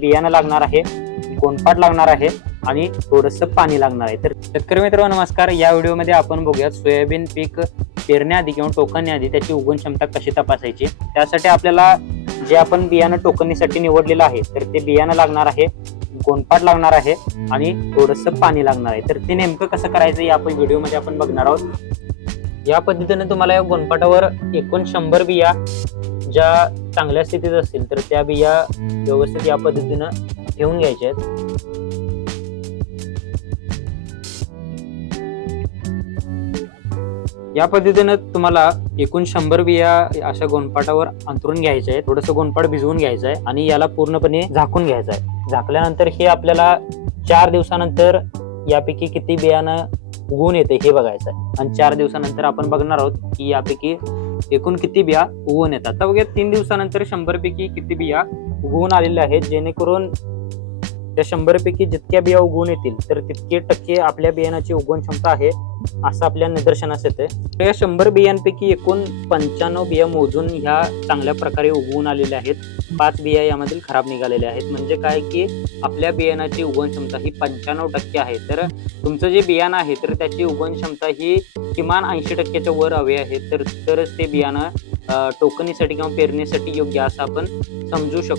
बियाणं लागणार आहे गोंडपाट लागणार आहे आणि थोडस पाणी लागणार आहे. तर शेतकरी मित्र नमस्कार. या व्हिडिओमध्ये आपण बघूयात सोयाबीन पीक पेरण्याआधी किंवा टोकण्याआधी त्याची उगवण क्षमता कशी तपासायची? त्यासाठी आपल्याला जे आपण बियाणं टोकणीसाठी निवडलेलं आहे तर ते बियाणं लागणार आहे गोंडपाट लागणार आहे आणि थोडंसं पाणी लागणार आहे. तर ते नेमकं कसं करायचं या आपण व्हिडिओमध्ये आपण बघणार आहोत. या पद्धतीने तुम्हाला या गोंडपाटावर एकूण शंभर बिया ज्या चांगल्या स्थितीत असतील तर त्या बिया व्यवस्थित या पद्धतीनं ठेवून घ्यायच्या आहेत. या पद्धतीनं तुम्हाला एकूण शंभर बिया अशा गोंडपाटावर अंतरून घ्यायच्या आहे थोडंसं गोंडपाट भिजवून घ्यायचं आहे आणि याला पूर्णपणे झाकून घ्यायचं आहे. झाकल्यानंतर हे आपल्याला चार दिवसानंतर यापैकी किती बियाणं उगवून येते हे बघायचं आहे. आणि चार दिवसानंतर आपण बघणार आहोत की यापैकी एकूण किती बिया उगवून येतात? तर बघा तीन दिवसानंतर शंभर पैकी किती बिया उगवून आलेल्या आहेत जेणेकरून त्या शंभरपैकी जितक्या बिया उगवून येतील तर तितके टक्के आपल्या बियाणाची उगवण क्षमता आहे असं आपल्या निदर्शनास येते तर या शंभर बियांपैकी एकूण पंच्याण्णव बिया मोजून ह्या चांगल्या प्रकारे उगवून आलेल्या आहेत. पाच बिया यामधील खराब निघालेल्या आहेत. म्हणजे काय की आपल्या बियाणाची उगवण क्षमता ही पंच्याण्णव टक्के आहे. तर तुमचं जे बियाणं आहे तर त्याची उगवण क्षमता ही किमान ऐंशी टक्क्याच्या वर हवी आहे. तर तरच ते बियाणं टोकणीसाठी किंवा पेरणीसाठी योग्य असं आपण समजू शकतो.